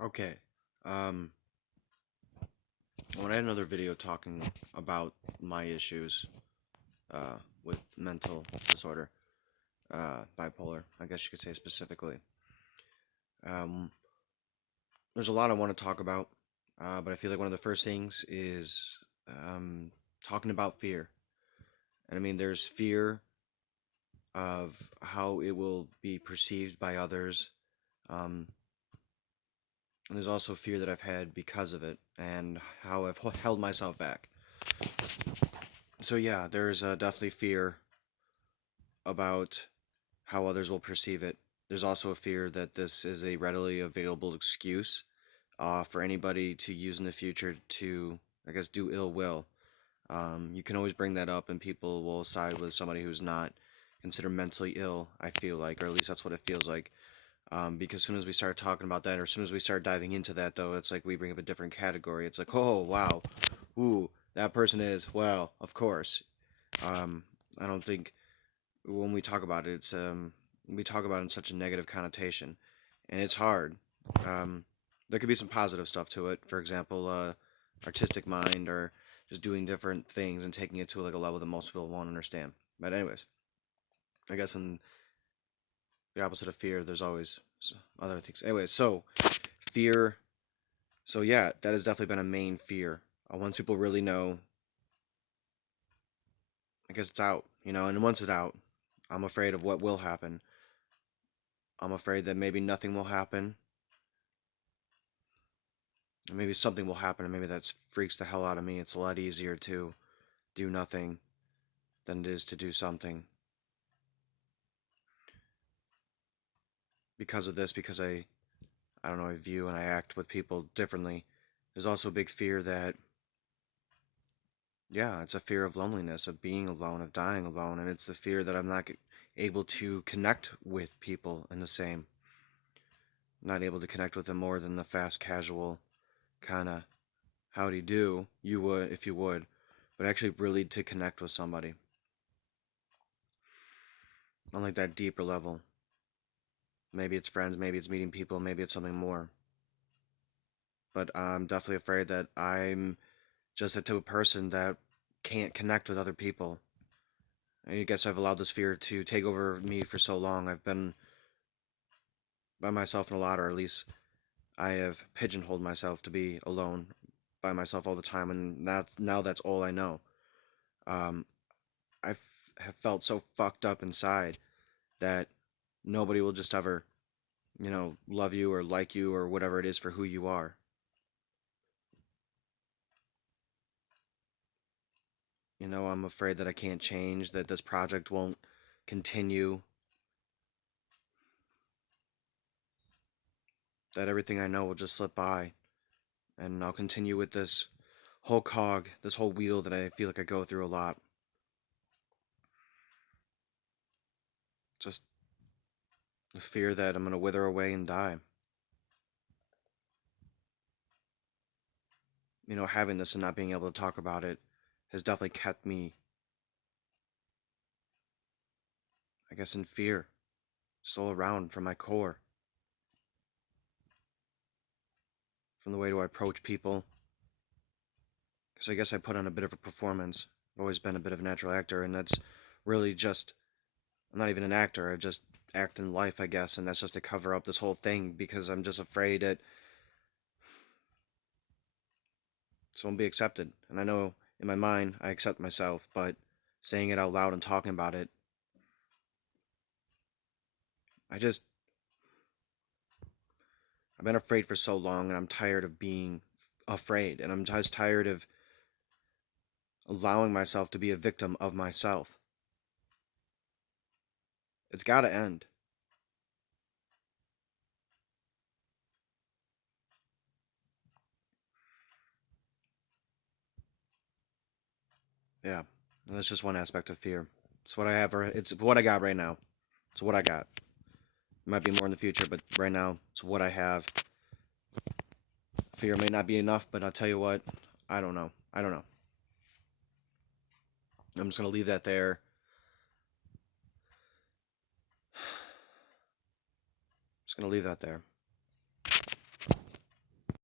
Okay. Um, when I had another video talking about my issues with mental disorder, bipolar, I guess you could say specifically. Um, there's a lot I want to talk about, but I feel like one of the first things is talking about fear. And I mean, there's fear of how it will be perceived by others. Um, and there's also fear that I've had because of it and how I've held myself back. So yeah, there's definitely fear about how others will perceive it. There's also a fear that this is a readily available excuse for anybody to use in the future to, I guess, do ill will. You can always bring that up, and people will side with somebody who's not considered mentally ill, I feel like, or at least that's what it feels like. Because as soon as we start talking about that, or as soon as we start diving into that, though, it's like we bring up a different category. It's like, oh, wow, ooh, that person is, well, of course. Um, I don't think when we talk about it, we talk about it in such a negative connotation, and it's hard. Um, there could be some positive stuff to it. For example, artistic mind, or just doing different things and taking it to like a level that most people won't understand. But anyways, I guess in the opposite of fear, there's always other things. Anyways, so fear. So yeah, that has definitely been a main fear. Once people really know, I guess it's out, and once it's out, I'm afraid of what will happen. I'm afraid that maybe nothing will happen. Maybe something will happen, and maybe that freaks the hell out of me. It's a lot easier to do nothing than it is to do something. Because of this, because I don't know, I view and I act with people differently. There's also a big fear that, yeah, it's a fear of loneliness, of being alone, of dying alone, and it's the fear that I'm not able to connect with people in the same. Not able to connect with them more than the fast casual kind of howdy do you would if you would, but actually really to connect with somebody on like that deeper level. Maybe it's friends, maybe it's meeting people, maybe it's something more. But I'm definitely afraid that I'm just a type of person that can't connect with other people. I guess I've allowed this fear to take over me for so long. I've been by myself in a lot, or at least I have pigeonholed myself to be alone by myself all the time, and now that's all I know. Um, I have felt so fucked up inside that nobody will just ever, love you or like you or whatever it is for who you are. I'm afraid that I can't change, that this project won't continue, that everything I know will just slip by, and I'll continue with this whole cog, this whole wheel that I feel like I go through a lot. Just the fear that I'm going to wither away and die. Having this and not being able to talk about it has definitely kept me, I guess, in fear, still around from my core, from the way do I approach people. Because I guess I put on a bit of a performance. I've always been a bit of a natural actor, and that's really just, I'm not even an actor, I just act in life, I guess, and that's just to cover up this whole thing because I'm just afraid that it won't be accepted. And I know in my mind I accept myself, but saying it out loud and talking about it, I just, I've been afraid for so long, and I'm tired of being afraid, and I'm just tired of allowing myself to be a victim of myself. It's gotta end. Yeah, and that's just one aspect of fear. It's what I have, or it's what I got right now. It's what I got. It might be more in the future, but right now, it's what I have. Fear may not be enough, but I'll tell you what, I don't know. I don't know. I'm just gonna leave that there. Just gonna leave that there.